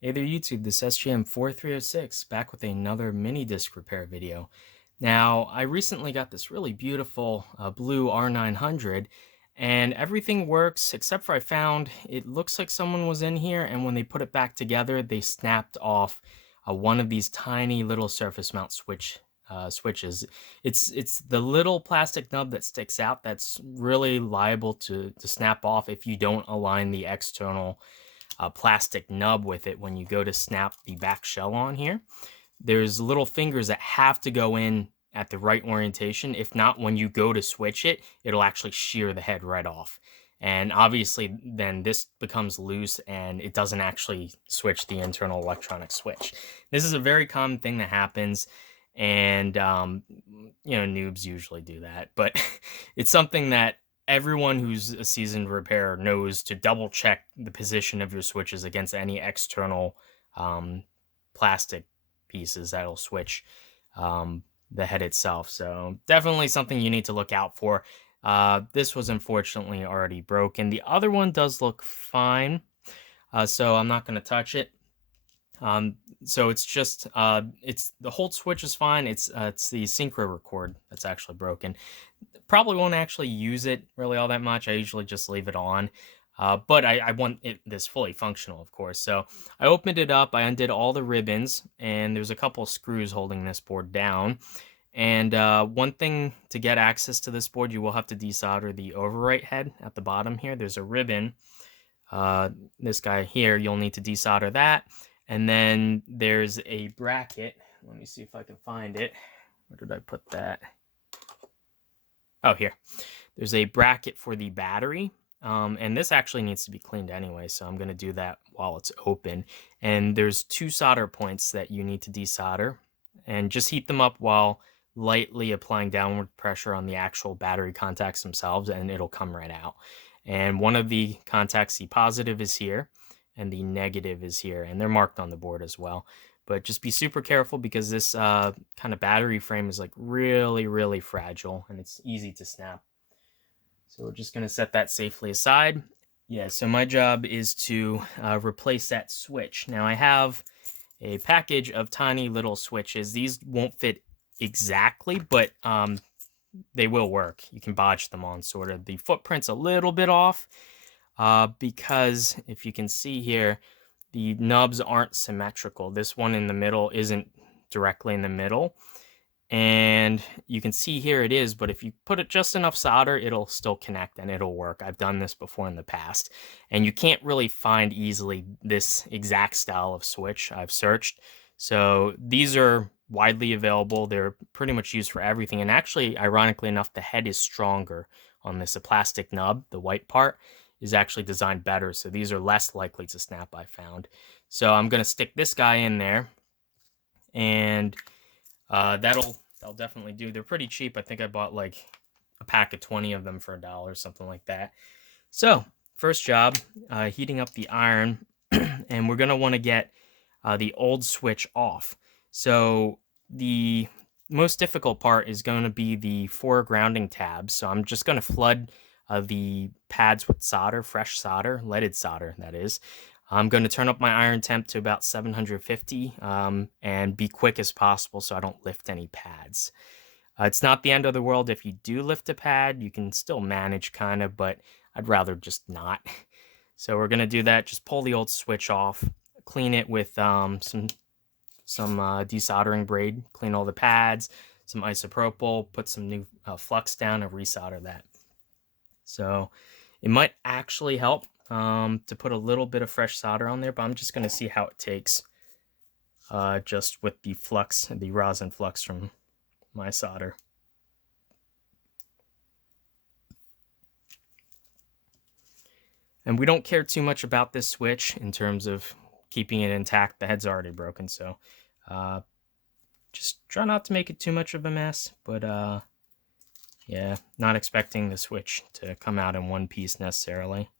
Hey there YouTube, this is SGM4306 back with another mini disc repair video. Now, I recently got this really beautiful blue R900 and everything works except for I found it looks like someone was in here and when they put it back together, they snapped off one of these tiny little surface mount switches. It's the little plastic nub that sticks out that's really liable to snap off if you don't align the external plastic nub with it when you go to snap the back shell on here. There's little fingers that have to go in at the right orientation. If not, when you go to switch it, it'll actually shear the head right off. And obviously, then this becomes loose and it doesn't actually switch the internal electronic switch. This is a very common thing that happens. And, noobs usually do that. But it's something that everyone who's a seasoned repairer knows to double check the position of your switches against any external plastic pieces that'll switch the head itself. So definitely something you need to look out for. This was unfortunately already broken. The other one does look fine, so I'm not going to touch it. So it's just it's the whole switch is fine. It's the synchro record that's actually broken. Probably won't actually use it really all that much. I usually just leave it on. But I want this fully functional, of course. So I opened it up, I undid all the ribbons, and there's a couple of screws holding this board down. And one thing to get access to this board, you will have to desolder the overwrite head at the bottom here. There's a ribbon. This guy here, you'll need to desolder that. And then there's a bracket. Let me see if I can find it. Where did I put that? Oh, here. There's a bracket for the battery. And this actually needs to be cleaned anyway, so I'm going to do that while it's open. And there's two solder points that you need to desolder. And just heat them up while lightly applying downward pressure on the actual battery contacts themselves, and it'll come right out. And one of the contacts, the positive is here, and the negative is here, and they're marked on the board as well. But just be super careful because this kind of battery frame is like really fragile, and it's easy to snap. So we're just going to set that safely aside. Yeah, so my job is to replace that switch. Now I have a package of tiny little switches. These won't fit exactly, but they will work. You can bodge them on sort of. The footprint's a little bit off because if you can see here, the nubs aren't symmetrical. This one in the middle isn't directly in the middle. And you can see here it is, but if you put it just enough solder, it'll still connect and it'll work. I've done this before in the past. And you can't really find easily this exact style of switch. I've searched. So these are widely available. They're pretty much used for everything. And actually, ironically enough, the head is stronger on this. A plastic nub, the white part, is actually designed better. So these are less likely to snap, I found. So I'm going to stick this guy in there. And that'll definitely do. They're pretty cheap. I think I bought like a pack of 20 of them for $1, something like that. So first job, heating up the iron, and we're gonna want to get the old switch off. So the most difficult part is going to be the 4 grounding tabs. So I'm just going to flood the pads with solder, fresh solder, leaded solder, that is. I'm going to turn up my iron temp to about 750 and be quick as possible so I don't lift any pads. It's not the end of the world if you do lift a pad. You can still manage kind of, but I'd rather just not. So we're going to do that. Just pull the old switch off, clean it with some desoldering braid, clean all the pads, some isopropyl, put some new flux down and resolder that. So it might actually help to put a little bit of fresh solder on there, but I'm just going to see how it takes just with the flux, the rosin flux from my solder. And we don't care too much about this switch in terms of keeping it intact. The head's already broken, so just try not to make it too much of a mess, but yeah, not expecting the switch to come out in one piece necessarily.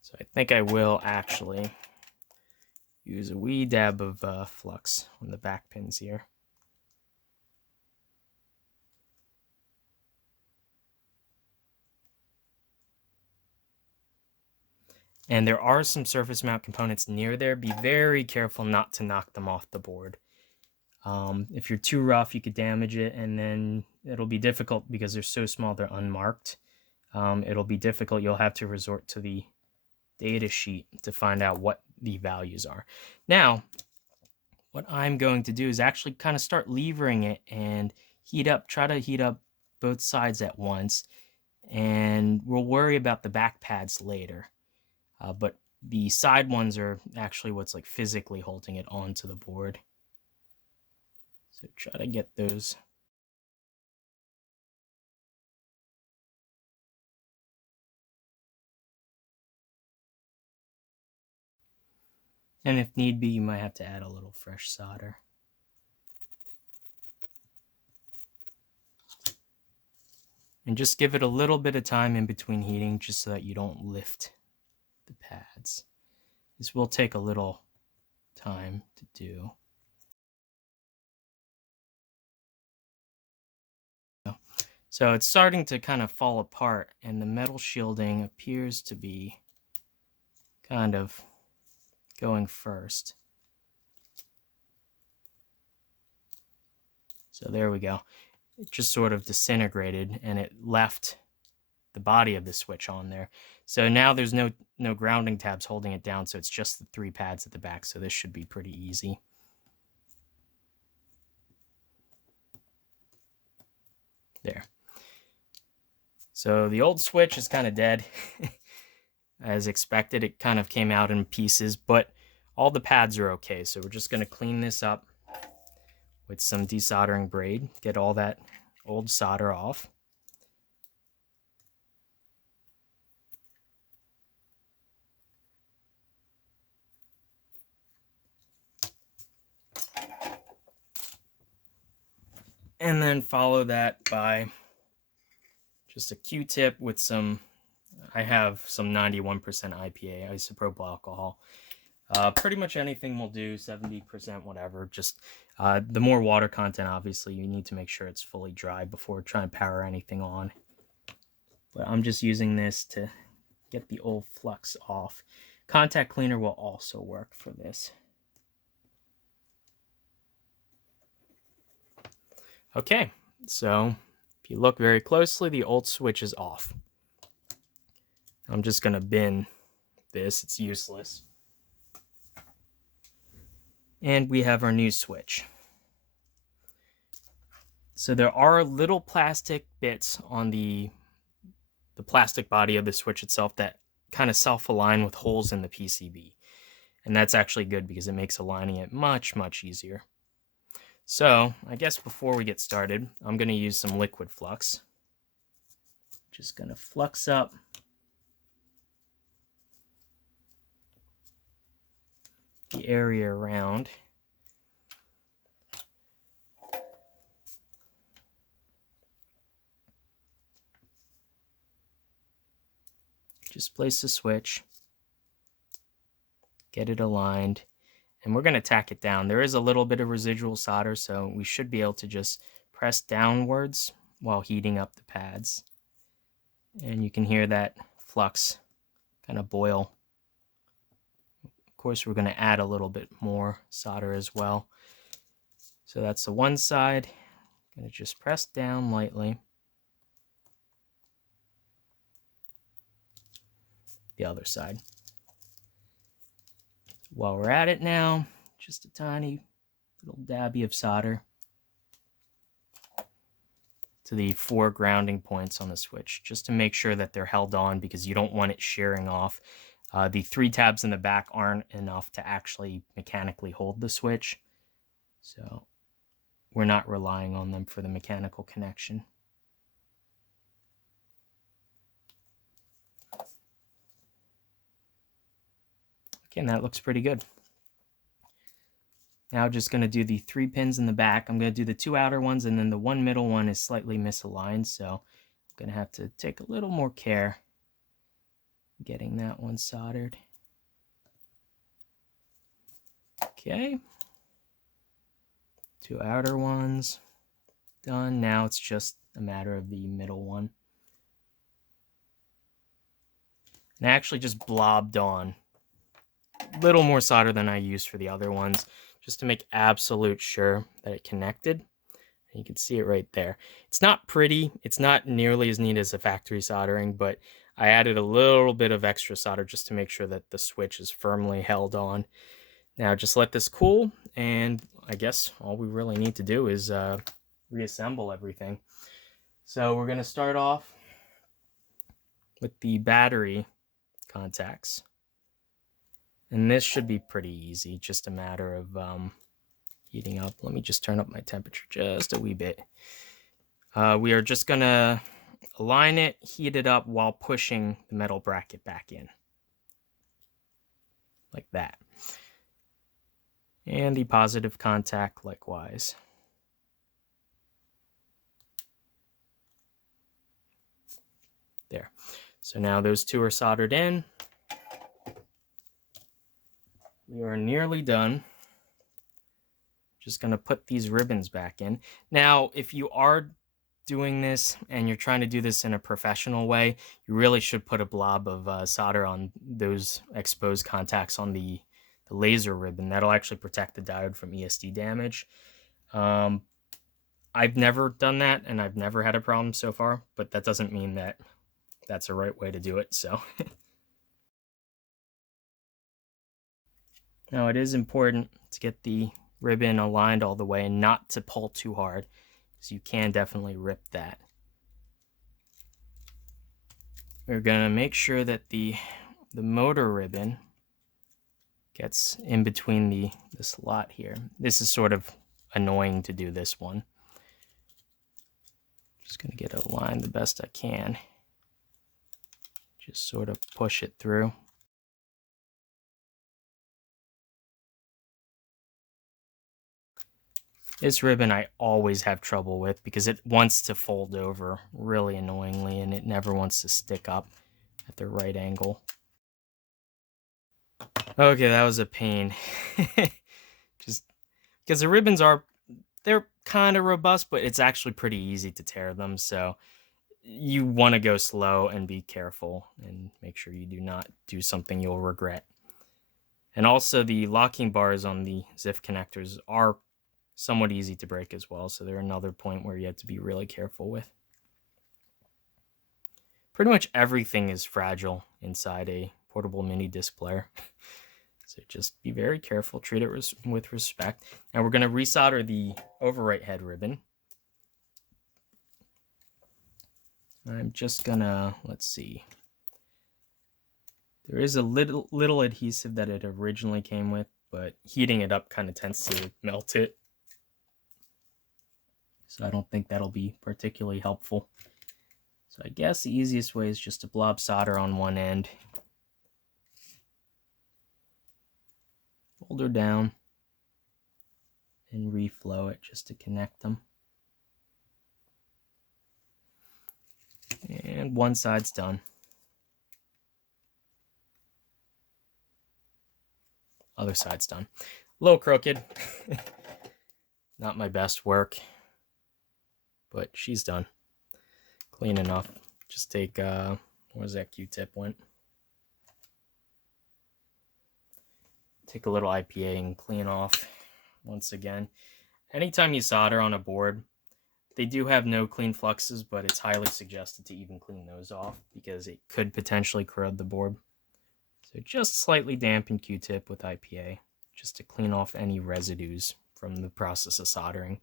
So I think I will actually use a wee dab of flux on the back pins here. And there are some surface mount components near there. Be very careful not to knock them off the board. If you're too rough, you could damage it, and then it'll be difficult because they're so small they're unmarked. It'll be difficult. You'll have to resort to the data sheet to find out what the values are. Now, what I'm going to do is actually kind of start levering it and try to heat up both sides at once, and we'll worry about the back pads later. But the side ones are actually what's like physically holding it onto the board. So try to get those. And if need be, you might have to add a little fresh solder. And just give it a little bit of time in between heating just so that you don't lift the pads. This will take a little time to do. So it's starting to kind of fall apart, and the metal shielding appears to be kind of going first. So there we go. It just sort of disintegrated, and it left the body of the switch on there. So now there's no grounding tabs holding it down, so it's just the 3 pads at the back, so this should be pretty easy. There. So the old switch is kind of dead. As expected, it kind of came out in pieces, but all the pads are okay. So we're just going to clean this up with some desoldering braid, get all that old solder off. And then follow that by just a Q-tip with some, I have some 91% IPA, isopropyl alcohol. Pretty much anything will do, 70%, whatever. Just the more water content, obviously, you need to make sure it's fully dry before trying to power anything on. But I'm just using this to get the old flux off. Contact cleaner will also work for this. Okay, so if you look very closely, the old switch is off. I'm just going to bin this, it's useless. And we have our new switch. So there are little plastic bits on the plastic body of the switch itself that kind of self-align with holes in the PCB. And that's actually good because it makes aligning it much, much easier. So I guess before we get started, I'm going to use some liquid flux. Just going to flux up the area around. Just place the switch, get it aligned, and we're going to tack it down. There is a little bit of residual solder, so we should be able to just press downwards while heating up the pads. And you can hear that flux kind of boil. Of course, we're going to add a little bit more solder as well. So that's the one side. I'm going to just press down lightly. The other side. While we're at it now, just a tiny little dabby of solder to the 4 grounding points on the switch, just to make sure that they're held on because you don't want it shearing off. The 3 tabs in the back aren't enough to actually mechanically hold the switch, so we're not relying on them for the mechanical connection. Okay, and that looks pretty good. Now just going to do the 3 pins in the back. I'm going to do the 2 outer ones, and then the 1 middle one is slightly misaligned, so I'm going to have to take a little more care getting that one soldered. Okay. 2 outer ones done. Now it's just a matter of the middle one. And I actually just blobbed on a little more solder than I used for the other ones, just to make absolute sure that it connected. And you can see it right there. It's not pretty. It's not nearly as neat as a factory soldering, but I added a little bit of extra solder just to make sure that the switch is firmly held on. Now just let this cool, and I guess all we really need to do is reassemble everything. So we're going to start off with the battery contacts. And this should be pretty easy, just a matter of heating up. Let me just turn up my temperature just a wee bit. We are just going to align it, heat it up while pushing the metal bracket back in. Like that. And the positive contact likewise. There. So now those two are soldered in. We are nearly done. Just going to put these ribbons back in. Now, if you are doing this and you're trying to do this in a professional way, you really should put a blob of solder on those exposed contacts on the laser ribbon. That'll actually protect the diode from ESD damage. I've never done that, and I've never had a problem so far, but that doesn't mean that that's the right way to do it. So now it is important to get the ribbon aligned all the way and not to pull too hard, because you can definitely rip that. We're going to make sure that the motor ribbon gets in between the slot here. This is sort of annoying to do this one. Just going to get it aligned the best I can. Just sort of push it through. This ribbon I always have trouble with because it wants to fold over really annoyingly, and it never wants to stick up at the right angle. Okay, that was a pain. Just because the ribbons they're kind of robust, but it's actually pretty easy to tear them. So you want to go slow and be careful and make sure you do not do something you'll regret. And also the locking bars on the ZIF connectors are somewhat easy to break as well. So they're another point where you have to be really careful with. Pretty much everything is fragile inside a portable mini disc player. So just be very careful, treat it with respect. Now we're going to resolder the overwrite head ribbon. I'm just gonna, let's see. There is a little adhesive that it originally came with, but heating it up kind of tends to melt it. So I don't think that'll be particularly helpful. So I guess the easiest way is just to blob solder on one end. Fold her down and reflow it just to connect them. And one side's done. Other side's done. A little crooked. Not my best work, but she's done. Clean enough. Just take, where's that Q-tip went? Take a little IPA and clean off once again. Anytime you solder on a board, they do have no clean fluxes, but it's highly suggested to even clean those off because it could potentially corrode the board. So just slightly dampen Q-tip with IPA just to clean off any residues from the process of soldering.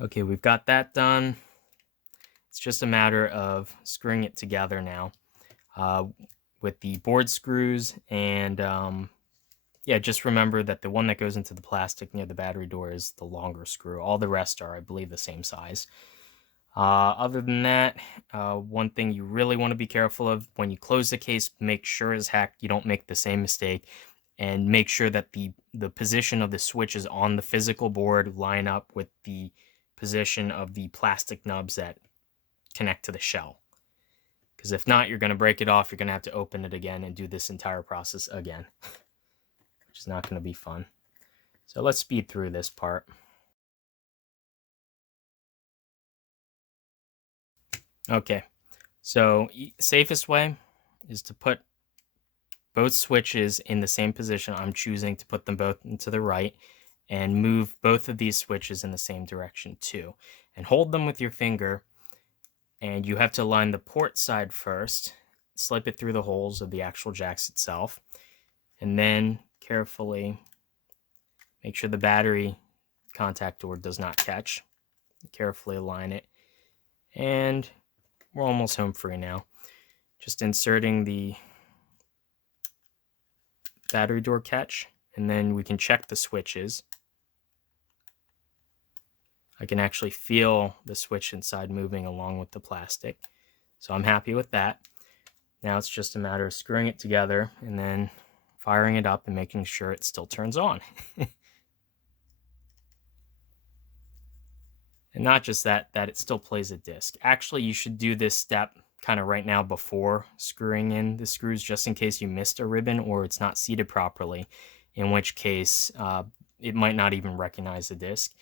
Okay, we've got that done. It's just a matter of screwing it together now with the board screws. And yeah, just remember that the one that goes into the plastic near the battery door is the longer screw. All the rest are, I believe, the same size. Other than that, one thing you really want to be careful of when you close the case, make sure as heck you don't make the same mistake, and make sure that the position of the switches on the physical board line up with the position of the plastic nubs that connect to the shell. Because if not, you're going to break it off. You're going to have to open it again and do this entire process again, which is not going to be fun. So let's speed through this part. Okay, so safest way, is to put both switches in the same position. I'm choosing to put them both into the right and move both of these switches in the same direction too. And hold them with your finger, and you have to align the port side first, slip it through the holes of the actual jacks itself, and then carefully make sure the battery contact door does not catch. Carefully align it, and we're almost home free now. Just inserting the battery door catch, and then we can check the switches. I can actually feel the switch inside moving along with the plastic, so I'm happy with that. Now it's just a matter of screwing it together and then firing it up and making sure it still turns on. And not just that it still plays a disc. Actually, you should do this step kind of right now before screwing in the screws, just in case you missed a ribbon or it's not seated properly, in which case it might not even recognize the disc.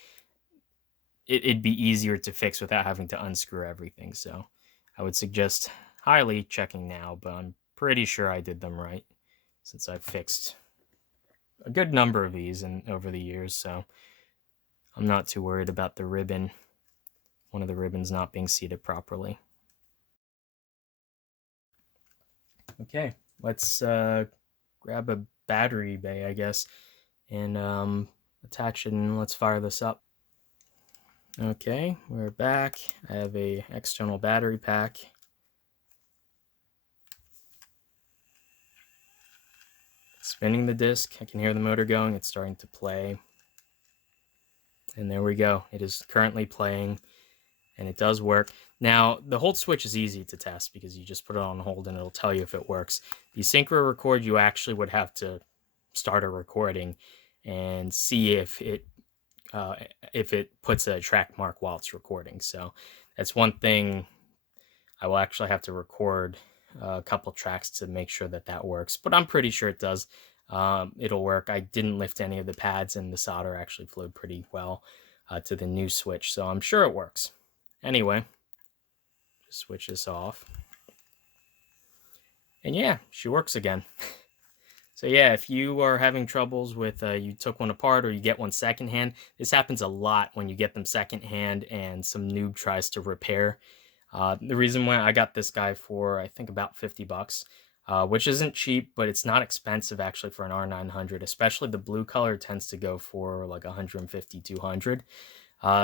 It'd be easier to fix without having to unscrew everything. So I would suggest highly checking now, but I'm pretty sure I did them right since I've fixed a good number of these over the years. So I'm not too worried about the ribbon, one of the ribbons not being seated properly. Okay, let's grab a battery bay, I guess, and attach it, and let's fire this up. Okay, we're back. I have a external battery pack. Spinning the disc, I can hear the motor going. It's starting to play. And there we go. It is currently playing, and it does work. Now, the hold switch is easy to test because you just put it on hold and it'll tell you if it works. The synchro record, you actually would have to start a recording and see if it puts a track mark while it's recording. So that's one thing. I will actually have to record a couple tracks to make sure that works, but I'm pretty sure it does. It'll work. I didn't lift any of the pads, and the solder actually flowed pretty well to the new switch, so I'm sure it works. Anyway, just switch this off. And yeah, she works again. So yeah, if you are having troubles with you took one apart or you get one secondhand, this happens a lot when you get them secondhand and some noob tries to repair. The reason why I got this guy for, I think, about 50 bucks, which isn't cheap, but it's not expensive actually for an R900, especially the blue color tends to go for like 150, 200.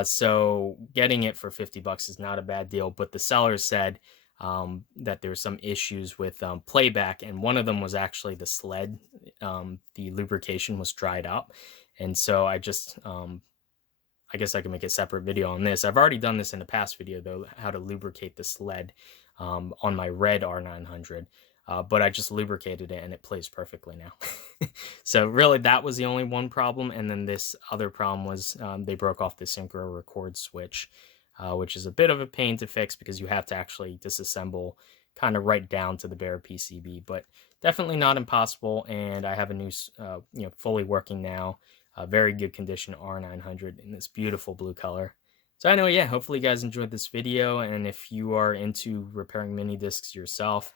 So getting it for 50 bucks is not a bad deal, but the seller said that there's some issues with playback, and one of them was actually the sled. The lubrication was dried up, and so I just I guess I can make a separate video on this. I've already done this in a past video though, how to lubricate the sled on my red R900, but I just lubricated it and it plays perfectly now. So really that was the only one problem, and then this other problem was they broke off the synchro record switch, which is a bit of a pain to fix because you have to actually disassemble kind of right down to the bare PCB, but definitely not impossible. And I have a new, fully working now, very good condition R900 in this beautiful blue color. So anyway, yeah, hopefully you guys enjoyed this video, and if you are into repairing mini discs yourself,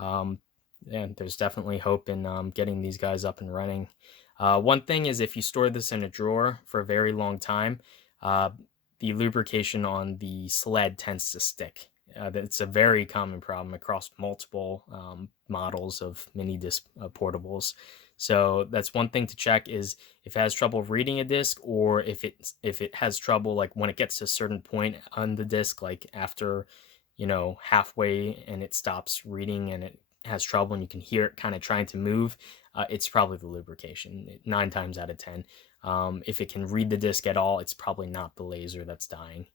yeah, there's definitely hope in getting these guys up and running. One thing is, if you store this in a drawer for a very long time, the lubrication on the sled tends to stick. That's a very common problem across multiple models of mini disc portables. So that's one thing to check, is if it has trouble reading a disc, or if it has trouble like when it gets to a certain point on the disc, like after halfway and it stops reading and it has trouble and you can hear it kind of trying to move, it's probably the lubrication 9 times out of 10. If it can read the disc at all, it's probably not the laser that's dying.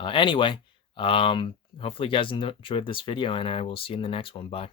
Anyway, hopefully you guys enjoyed this video, and I will see you in the next one. Bye.